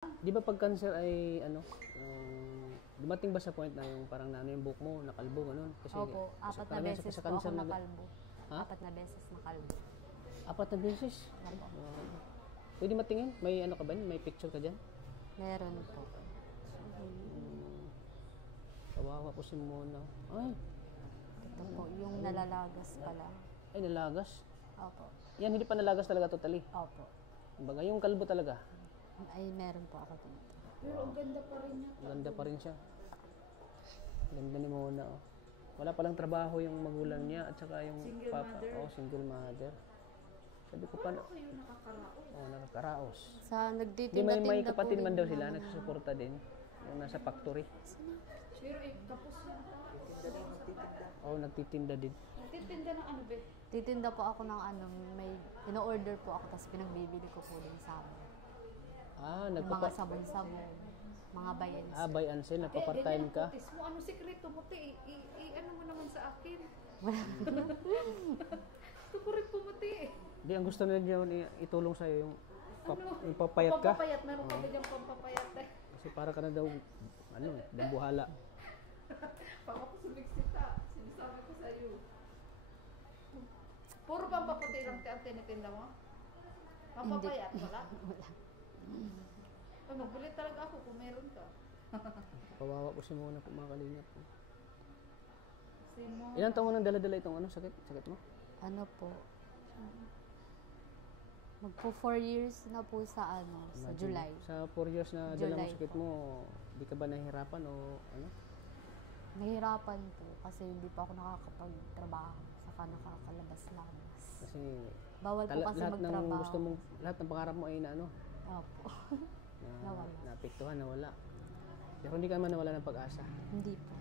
Di ba pag cancer ay ano, dumating ba sa point na yung parang na ano yung buhok mo, nakalbo, ganun? Kasi, Opo, kasi 4 na karamihan beses sa po ako cancer na, nakalbo. ha? 4 na beses nakalbo. 4 na beses? Opo. Pwede matingin? May ano ka ba? May picture ka dyan? Meron po. Kawawa po si Mona. Ay, Ito po, yung nalalagas pa lang. ay nalagas. Opo. Yan, hindi pa nalagas talaga totally. Opo. Kumbaga, yung kalbo talaga. Ay, meron po ako dito. Pero ang ganda pa rin niya. Ganda pa rin siya. Ganda ni Mona, oh. Wala palang trabaho yung magulang niya at saka yung Single mother. Oh, single mother. Sabi ko paano? Kayo nakakaraos. Oh, nakakaraos. Sa Di nagtitinda-tinda may kapatid po man rin daw sila, namin. nagsusuporta din. Yung nasa factory. Pero kapos yan. Oh, nagtitinda din. Nagtitinda ng ano, be? Titinda po ako ng ano, may ino-order po ako tapos pinagbibili ko po din sa amin. Ah, Yung mga sabon-sabon, mga bayans. buy and sell, nagpa-part-time ka. Putis mo, ano sikreto mo, te? Ano mo naman sa akin? Gusto ko rin pumuti eh. Di, ang gusto nila yun, itulong sa'yo yung, Ano? yung papayat ka. Pampapayat, meron ka ba diyang pampapayat eh? Kasi para ka na daw, ano, dambuhala. Pag ako sumiksita, sinasabi ko sa'yo. Puro pampaputi lang ang tinitinda mo? Pampapayat, wala? Wala. Ay, magbulit talaga ako kung meron ka. Kawawa po si Mona po, mga kalingap. Kasi mo, Ilan taon mo nang dala-dala itong ano, sakit? Sakit mo? Ano po? Magpo 4 years na po sa ano, sa July. Sa 4 years na dala mo July sakit po. mo, di ka ba nahihirapan o ano? Nahirapan po kasi hindi pa ako nakakapagtrabaho saka nakakalabas-labas. Kasi Bawal po kasi lahat ng magtrabaho. gusto mong, lahat ng pangarap mo ay na ano, Opo. na, Nawala. naapektuhan, nawala. Pero hindi ka man nawala ng pag-asa. Hindi po.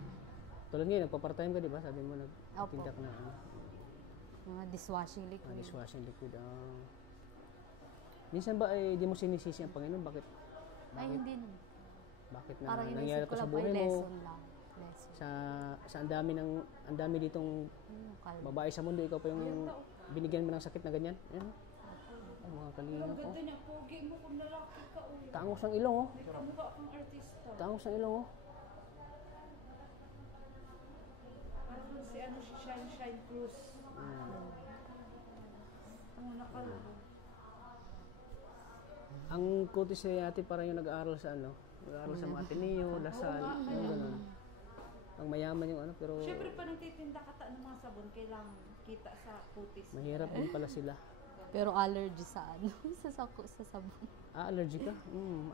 Tulad ngayon, nagpa-part-time ka, di ba? Sabi mo, Opo. nagtinda ka na ano, Mga dishwashing liquid. dishwashing liquid. Minsan ba ay di mo sinisisi ang Panginoon? Bakit? Ay, hindi naman. Bakit na Parang nangyari inisip to ko sa lang po buhay yung mo? lesson lang. Lesson. Sa ang dami ditong Yung kalma. babae sa mundo, ikaw pa yung binigyan mo ng sakit na ganyan. Yan. Ay, mga ang kalingap, oh. ganda niya, pogi mo kung lalaki ka. Oh. Tangos ng ilong, oh. May kamukha kang artista. Tangos ng ilong, oh. Parang si ano, si Shine Cruz. Ang nakalaro. Ang kutis ni ate parang yung nag-aaral sa ano, nag-aaral sa mga Ateneo, Lasal, yung ganun. Ang mayaman yung ano, pero Siyempre pa nagtitinda ka ng mga sabon, kailangan kita sa kutis. mahirap din pala sila. Pero allergy sa ano, sa sabon. Ah, allergic ka?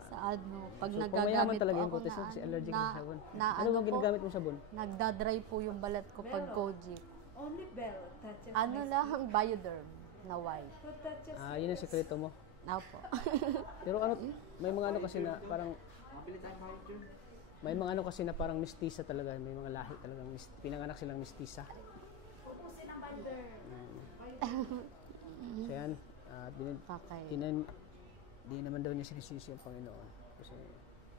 Sa ano, pag So, nagagamit mayaman talaga po yung ako kutis mo kasi allergic na, sa sabon. na Ano bang po, ginagamit mo sabon? nagdadry po yung balat ko pag Pero- Kojic. Only Bell touches Ano my lang, Bioderm na white. skin. Who touches Ah, yun ang sikreto mo. Opo. Pero ano, may mga ano kasi na parang may mga ano kasi na parang mistisa talaga, may mga lahi talagang pinanganak silang mistisa. Ubusin ang Bioderm. So yan, Kakay. di naman daw niya sinisisi ang Panginoon. Kasi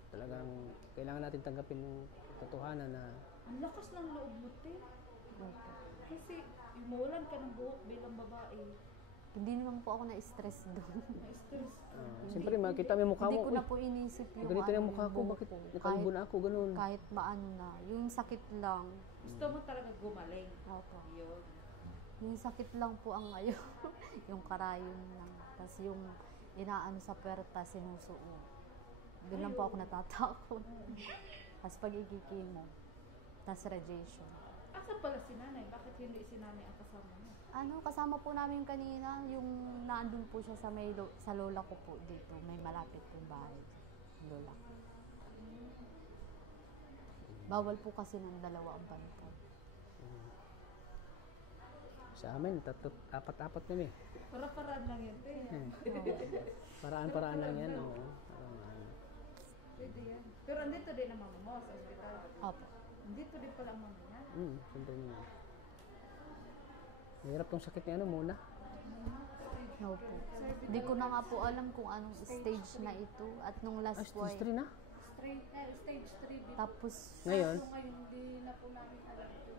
talagang kailangan natin tanggapin yung totohanan na Ang lakas ng loob mo, Tin. Opo. Kasi umulan ka ng buhok bilang babae. Hindi naman po ako na-stress doon. Na-stress ka. siyempre makita mo yung mukha Hindi mo. ko "Uy, na po inisip yung ganito na yung ano, mukha ko, buhok bakit ko. nakalbo na ako, ganun. Kahit maano na. Yung sakit lang. Gusto mo talaga gumaling. Opo. Yun. Yung sakit lang po ang ayaw. Yung karayon lang. Tapos yung inaano sa puwerta, sinusuot. Doon lang po ako natatakot. Tapos pag ikikimo. Tapos radiation. Asa pala si nanay? Bakit hindi si nanay ang kasama mo? Ano, kasama po namin kanina, yung naandun po siya sa sa lola ko po dito. May malapit pong bahay. Lola ko. Bawal po kasi ng dalawa ang bantay. Sa amin, apat-apat kami. Para-paraan lang yun, Tin. Paraan-paraan lang yan. Oo. Parang ano. Pwede yan. Pero andito din ang mama mo sa ospital. Opo. Andito din pala ang mama niya. Siyempre naman. Mahirap tong sakit niya ano muna. Opo. Hindi ko na nga po alam kung anong stage na ito. At nung last po Stage ay, 3 na? Stage 3. tapos Ngayon, Ngayon, hindi na po namin alam ito.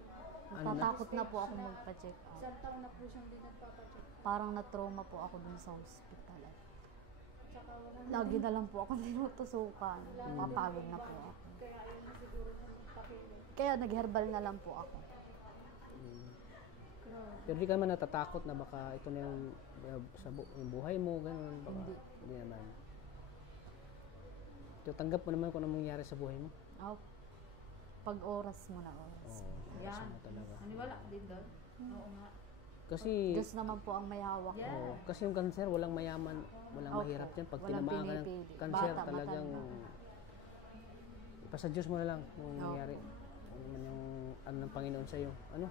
natatakot na po ako magpa-check out. Isang taon na po siyang hindi nagpapacheck. Parang na-trauma po ako dun sa hospital. Sa Lagi na lang po ako tinutusukan. Papagod na po ako. Kaya nag-herbal na lang po ako. Pero di ka naman natatakot na baka ito na yung, yung buhay mo, gano'n. Baka, hindi naman. So, tanggap mo naman kung ano mangyari sa buhay mo. Oh, pag oras mo na oras. Oo, Yan. mo talaga. Naniwala ka din doon? Oo nga. Kasi, Diyos naman po ang may hawak. Yeah. oo, kasi yung cancer, walang mayaman, walang Opo. mahirap yan. Pag Walang tinamaan ka ng pinipili. cancer, Bata, talagang, matanda. ipasa Diyos mo na lang yung Opo. nangyari. Ano naman yung, ano ng Panginoon sa'yo. Ano?